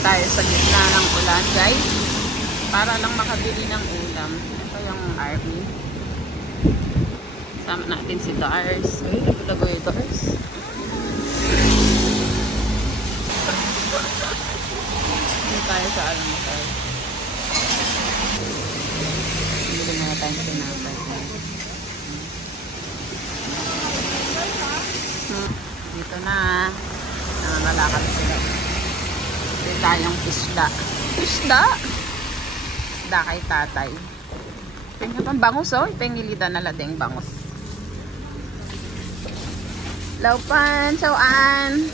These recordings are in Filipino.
tayo sa gitna ng ulan, guys. Para lang makabili ng ulam. Ito yung army. Sama natin si Dars. Ay, nagulagoy Dars. Hindi tayo sa Alamotay. Hindi na tayo sinapay. Dito na. Nangangalakal sila. Dito tayong isda. Isda! Isda kay tatay. Penga pang bangus, oh. Pengilida na lading bangus. Laupan, sawaan.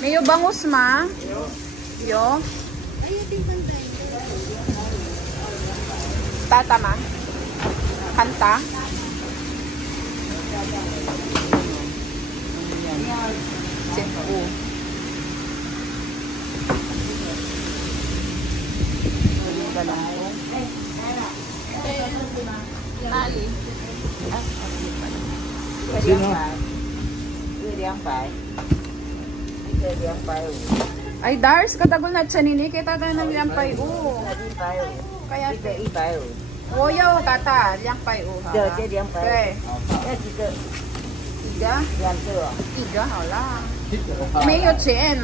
Mayo bangus, ma. Yo. Tata, ma. Kanta. Sepo. Nali. Ay, Dars, katagol na siya nini. Kita ka ng liyampay, Kaya, Oyo, tata, liyampay, Okay. Tiga? Tiga, wala. Mayo chen.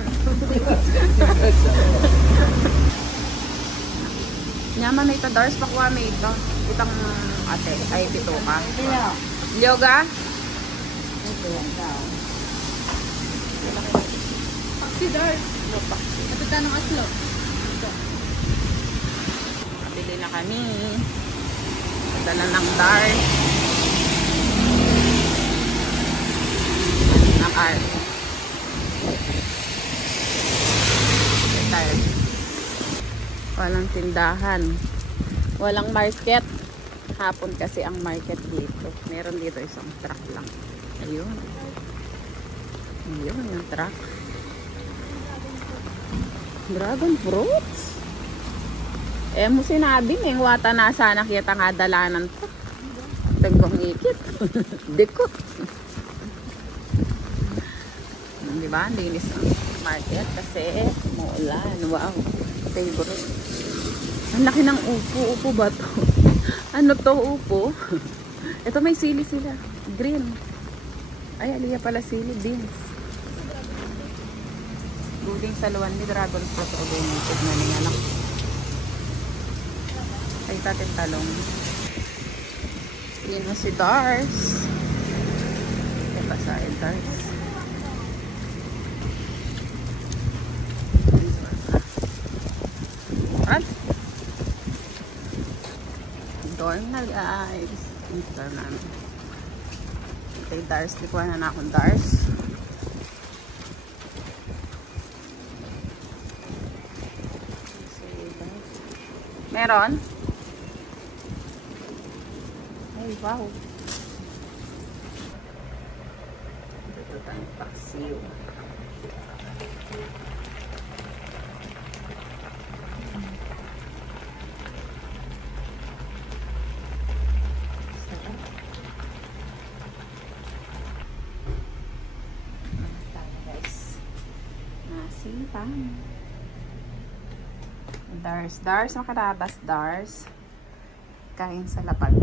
Nyaman na ito, Dars, pakwa may ito. Itang ate, ay pito ka. Lyoga? Paksi, Dars. Kapitan ng aslog. Nabili na kami. Dala ng Dars. Ng art. Walang tindahan. Walang market. Hapon kasi ang market dito. Meron dito isang truck lang. Ayun. Ayun yung truck. Dragon fruits. Eh mo sinabi ng wata na sana kita nga dalanan to. Tengkong ikit. Dikot. Diba? Linis ang market kasi maulan. Wow. Favorite. Ang laki ng upo. Upo ba to? Ano to upo? Ito may sili sila. Green. Ay, aliya pala sili. Beans. Guling sa luwan ni Dragon Fruit. O bumutog na niya lang. Ay, tatin talong. Yun si Dars. Ito sa Dars. Dorm na guys. Dorm namin. Ito yung Dars. Likuhan na akong Dars. Meron? Ay, wow. Ito tayong paksiw. Nasipang. Dars, makarabas, Dars. Kain sa lapag.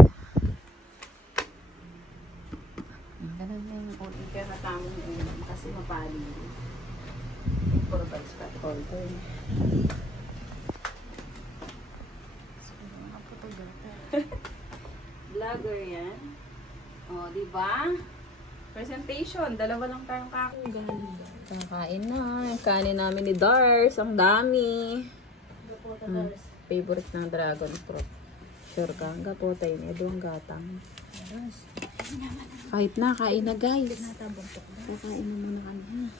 Ganun yung uli ka natamong ulam kasi mapali. Puro bags pa holder. So, mga photographer. Vlogger yan. O, diba? Presentation. Dalawa lang tayong kakugan. Kakain na. Yung kanin namin ni Dars. Ang dami. Favorite ng Dragon Fruit. Sure ka? Ang gapotay niya. Doon gatang. Kahit na. Kain na guys. Kakain na muna kami.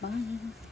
Bye.